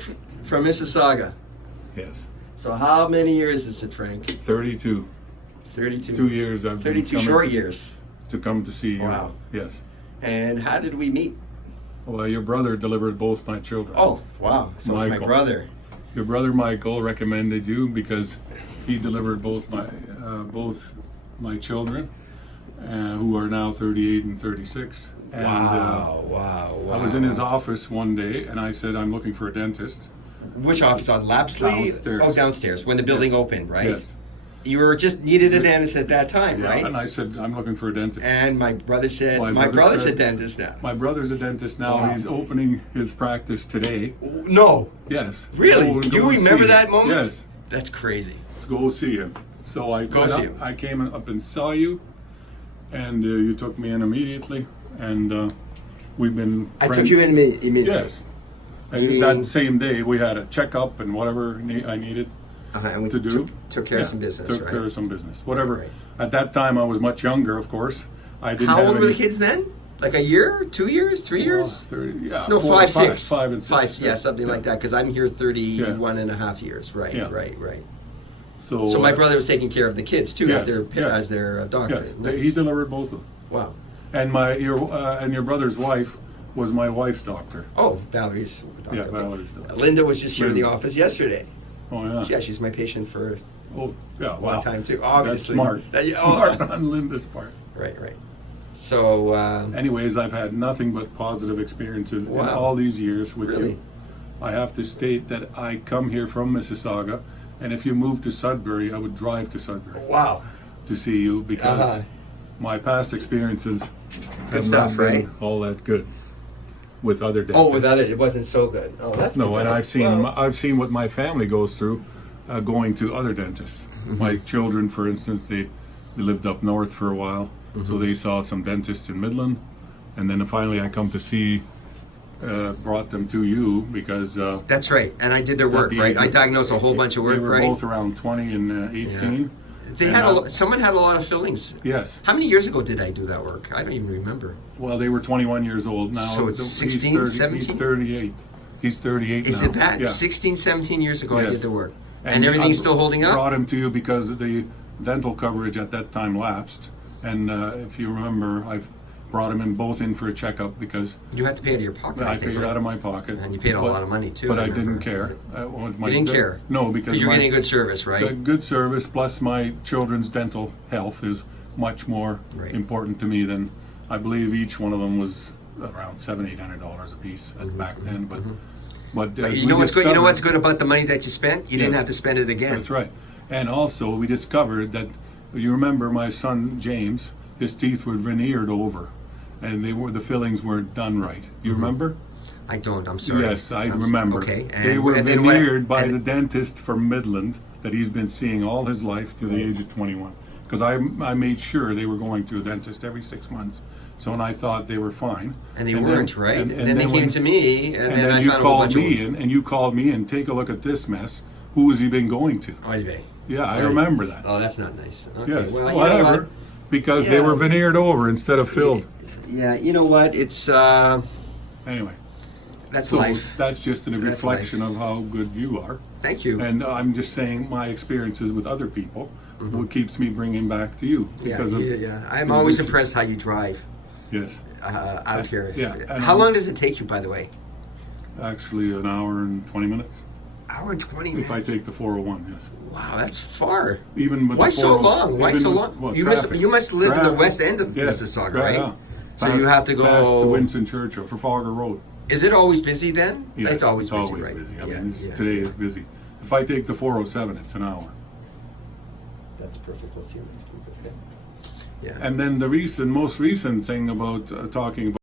Frank from Mississauga. Yes. So how many years is it, Frank? 32. 32. 2 years I've been 32 coming short years. to come to see you. Wow. Yes. And how did we meet? Well, your brother delivered both my children. Oh, wow. So it's my Michael. brother. Your brother Michael recommended you because he delivered both my children, who are now 38 and 36. And, Wow. I was in his office one day, and I said, "I'm looking for a dentist." Which office? On Lapsley? Downstairs. Oh, downstairs, when the building Yes. opened, right? Yes. You were just needed a dentist at that time, Yeah, right? and I said, "I'm looking for a dentist." And my brother said, My my brother brother's said- a dentist now. My brother's a dentist now. Wow. He's opening his practice today. No. Yes. Really? Go You and remember see that him. moment? Yes. That's crazy. Let's go see him. So I Go got see up, him. I came up and saw you, and you took me in immediately, and we've been. I took you in immediately. Yes. And Meaning- that same day we had a checkup and whatever I needed And we to do. took care of some business, Took right? care of some business. Whatever. Right. At that time I was much younger, of course. I didn't. How have old were any- the kids then? Like a year? 2 years? 3 years? 30, yeah. No, 4, 5, 6. 5 and 6. Yeah, something like that. Because I'm here 31 Yeah. and a half years. Right, Yeah. right. So So my brother was taking care of the kids too, Yes, as their doctor. Yes, Nice. he delivered both of them. Wow. And your brother's wife was my wife's doctor. Oh, Valerie's doctor. Yeah, Valerie's doctor. Linda was just here in the Linda. office yesterday. Oh yeah. Yeah, she's my patient for Oh yeah. a Wow. long time too. Obviously. That's smart. Oh, Smart on Linda's part. right. So, Anyways, I've had nothing but positive experiences in Wow. all these years with Really? you. I have to state that I come here from Mississauga, and if you moved to Sudbury, I would drive to Sudbury wow. to see you because Uh-huh. my past experiences have stuff, not been right? all that good with other dentists. Oh, without it, it wasn't so good. Oh, that's No, too and bad. I've seen what my family goes through going to other dentists. Mm-hmm. My children, for instance, they lived up north for a while, Mm-hmm. so they saw some dentists in Midland, and then finally I come to see, brought them to you because That's right. And I did their work, the right? age I of- diagnosed a whole bunch of work, they were right? both around 20 and 18. They And had I- someone had a lot of fillings. Yes. How many years ago did I do that work? I don't even remember. Well, they were 21 years old now. So it's He's 16, 30 17? He's 38. He's 38 Is now. it that? Yeah. 16, 17 years ago I Yes. did the work. And everything's I still holding up? Brought him to you because the dental coverage at that time lapsed, and if you remember, I've brought him in both in for a checkup because You had to pay it out of your pocket, I think, paid right? out of my pocket. And you paid a lot of money, too, But I I remember. didn't care. That was my You didn't care? No, because you're my- getting good service, right? good service plus my children's dental health is much more Right. important to me than I believe each one of them was around $700-800 a piece back then. But But we you know what's good? You know discovered- what's good about the money that you spent? You didn't Yes. have to spend it again. That's right. And also, we discovered that you remember my son James, his teeth were veneered over, and the fillings weren't done right. You remember? I don't. I'm sorry. Yes, I I'm- remember. Okay. They were and then what- veneered by and- the dentist from Midland that he's been seeing all his life to the age of 21. Because I made sure they were going to a dentist every 6 months. So and I thought they were fine. And they then- weren't, right? And then they when- came to me, and then I you found a whole called bunch me of... in, and you called me and take a look at this mess. Who has he been going to? Oy vey. Yeah, I Right. remember that. Oh, that's not nice. Okay, Yes, well, you whatever. know what? Because they Yeah. were veneered over instead of filled. Yeah, you know what? It's Anyway, that's so life. that's just a That's reflection of how good you are. Thank you. And I'm just saying my experiences with other people, what keeps me bringing back to you yeah, because of yeah. I'm always impressed how you drive yes, out here. Yeah, and How I'm- long does it take you, by the way? actually an hour and 20 minutes Hour and 20 minutes. if I take the 401. Yes, Wow, that's far. even with Why the so 401 long? Why even so with- long? well, you traffic. must live in the Traffic. west end of Yes, Mississauga, yeah, right? yeah. So Past- you have to past go. to Winston Churchill, Trafalgar Road. Is it always busy then? Yes, It's always busy, right? busy. I Yeah, mean, yeah. today is busy. If I take the 407, it's an hour. That's perfect. Let's see what next week. Okay. Yeah. And then the most recent thing about talking about